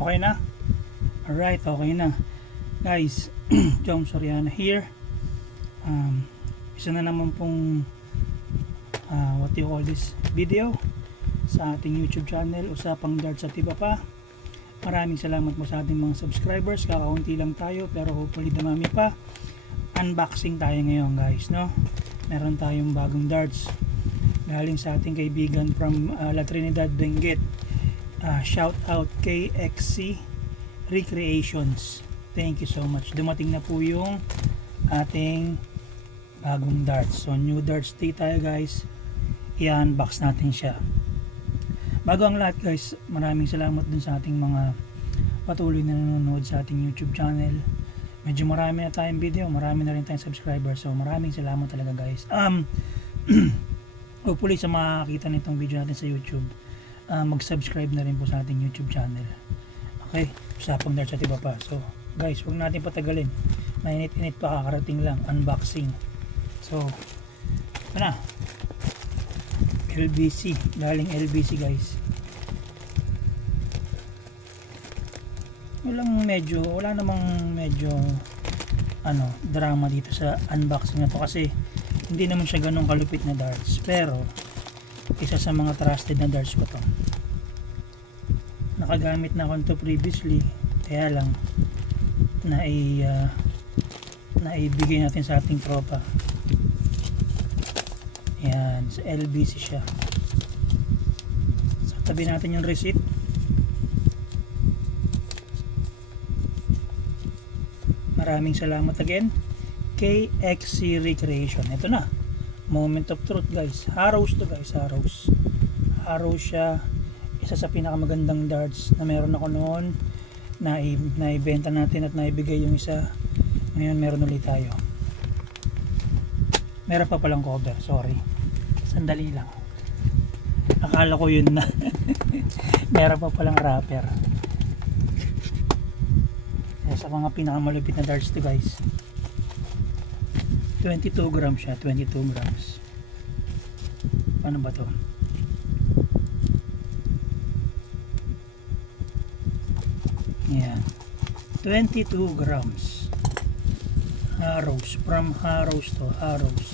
Okay na? Alright, okay na. Guys, Jom Soriano here. Isa na naman pong what do you call this video sa ating YouTube channel, Usapang Darts at iba pa. Maraming salamat po sa ating mga subscribers. Kakaunti lang tayo pero hopefully dumami pa. Unboxing tayo ngayon guys, no? Meron tayong bagong darts galing sa ating kaibigan from La Trinidad, Benguet. Shout out KXC Recreations. Thank you so much. Dumating na po yung ating bagong darts. So new darts day tayo guys. I-unbox natin siya. Bago ang lahat guys, maraming salamat dun sa ating mga patuloy na nanonood sa ating YouTube channel. Medyo marami na tayong video, marami na rin tayong subscribers. So maraming salamat talaga guys. Hopefully sa makakita nitong video natin sa YouTube, mag-subscribe na rin po sa ating YouTube channel. Okay, Usapang Darts at iba pa. So guys, huwag natin patagalin. Mainit-init pa, kakarating lang. Unboxing. So ito na, LBC, galing LBC guys. Wala namang medyo drama dito sa unboxing na to kasi hindi naman siya ganun kalupit na darts, pero isa sa mga trusted na darts ko to. Nakagamit na ako to previously, kaya lang naibigay natin sa ating tropa. Yan, sa LBC siya. So, tabi natin yung receipt. Maraming salamat again KXC Recreation. Ito na, moment of truth guys. Harrows to guys, Harrows. Harrows siya. Isa sa pinakamagandang darts na meron ako noon, naibenta natin at naibigay yung isa. Ngayon meron ulit tayo. Meron pa palang cover, sorry. Sandali lang. Akala ko yun na. Meron pa palang wrapper. Sa mga pinakamalupit na darts to guys. 22 grams siya, 22 grams. Ano ba to? Yan. 22 grams. Harrows, from Harrows to Harrows.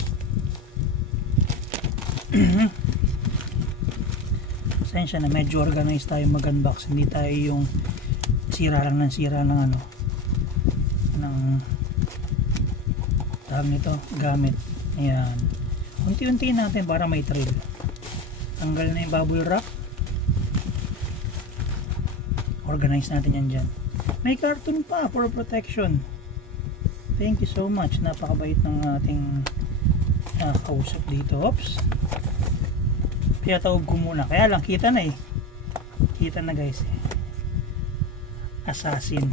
Pasensya na, medyo organized tayo mag-unbox. Hindi tayo yung sira lang ng tawag nito, gamit. Ayan. Unti-unti natin para may thrill. Tanggal na yung bubble wrap. Organize natin yan dyan. May cartoon pa for protection. Thank you so much. Napakabait ng ating kausap dito. Oops. Pinatawag ko muna. Kaya lang, kita na eh. Kita na guys. Assassin.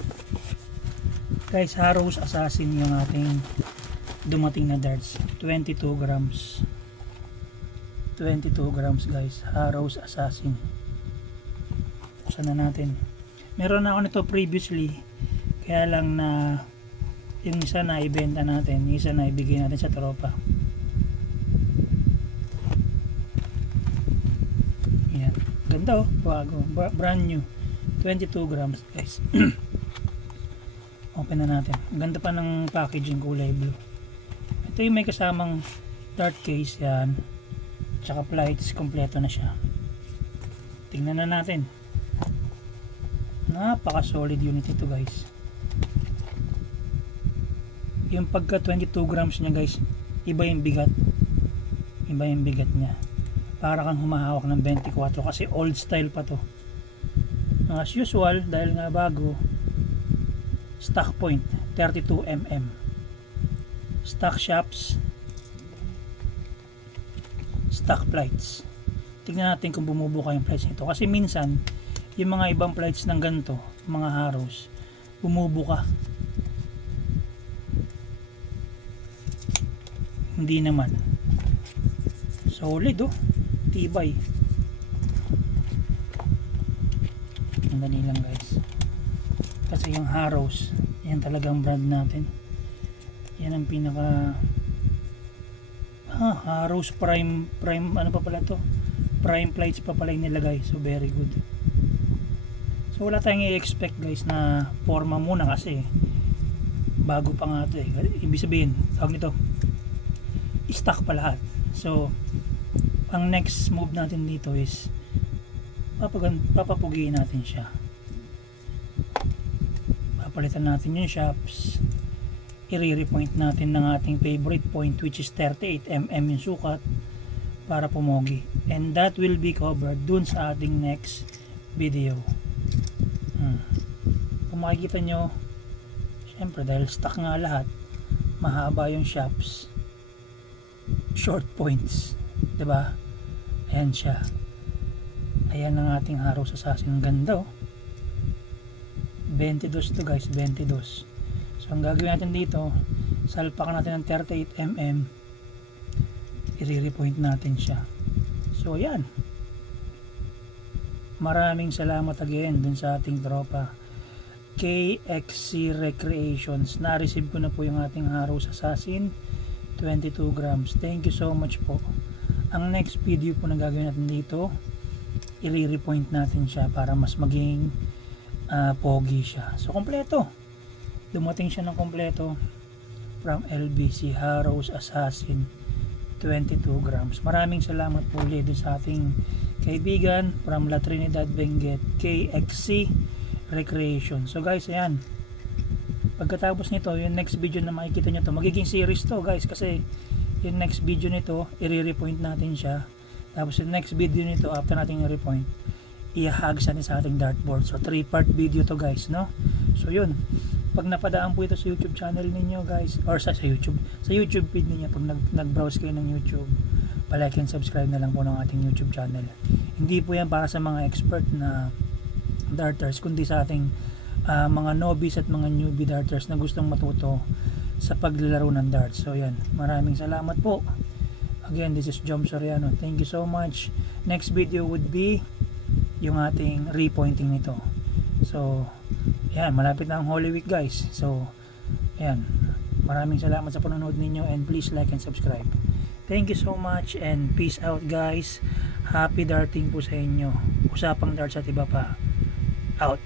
Guys, Harrows Assassin yung ating dumating na darts. 22 grams. 22 grams guys. Harrows Assassin. Buksan na natin. Meron na ako nito previously. Kaya lang na yung isa na ibenta natin, yung isa na ibigay natin sa tropa. Yan. Ganda oh. Bago. Brand new. 22 grams guys. Open na natin. Ganda pa ng packaging, kulay blue. Ito yung may kasamang dart case yan. Tsaka plates, kompleto na siya. Tingnan na natin. Napaka solid unit ito guys. Yung pagka 22 grams niya guys, iba yung bigat. Iba yung bigat niya. Para kang humahawak ng 24 kasi old style pa to. As usual, dahil nga bago, stock point 32mm. Stock shafts, stock plates. Tingnan natin kung bumubuka yung plates nito kasi minsan yung mga ibang plates ng ganito, mga Harrows, bumubuka. Hindi naman. Solid oh. Tibay. Andali lang guys. Kasi yung Harrows, yan talagang brand natin. Yan ang pinaka Harrows prime ano pa pala to? Prime plates pa pala yung nilagay. So very good. So So wala tayong i-expect guys na forma muna kasi bago pa nga ito ibig sabihin tawag nito stock pa lahat. So ang next move natin dito is papapugiin natin siya, papalitan natin yung shafts, i-repoint natin ng ating favorite point which is 38mm yung sukat para pumogi, and that will be covered dun sa ating next video. Kung makikita nyo, syempre dahil stock nga lahat, mahaba yung shafts, short points, diba? Ayan siya, ayan ang ating Harrow's Assassin. Ganda 22 to guys, 22. So ang gagawin natin dito, salpakan natin ng 38mm, i-repoint natin siya. So ayan, maraming salamat again dun sa ating tropa KXC Recreations. Na-receive ko na po yung ating Harrow's Assassin 22 grams. Thank you so much po. Ang next video po na gagawin natin dito, i-repoint natin siya para mas maging pogi siya. So kompleto, dumating siya ng kompleto from LBC Harrow's Assassin 22 grams. Maraming salamat po ulit sa ating kaibigan from La Trinidad, Benguet, KXC Recreation. So guys, ayan, pagkatapos nito, yung next video na makikita nyo to, magiging series to guys, kasi yung next video nito, i-repoint natin siya. Tapos yung next video nito, after natin i-repoint, i-hag siya sa ating dartboard. So 3-part video to guys, no? So yun, pag napadaan po ito sa YouTube channel ninyo guys, or sa YouTube feed ninyo, pag nag-browse kayo ng YouTube, palike and subscribe na lang po ng ating YouTube channel. Hindi po yan para sa mga expert na darters, kundi sa ating mga novice at mga newbie darters na gustong matuto sa paglalaro ng darts. So yan, maraming salamat po. Again, this is Jom Soriano. Thank you so much. Next video would be yung ating repointing nito. So yan, malapit na ang Holy Week guys. So yan, maraming salamat sa panonood ninyo, and please like and subscribe. Thank you so much and peace out guys. Happy darting po sa inyo. Usapang darts at iba pa. Out.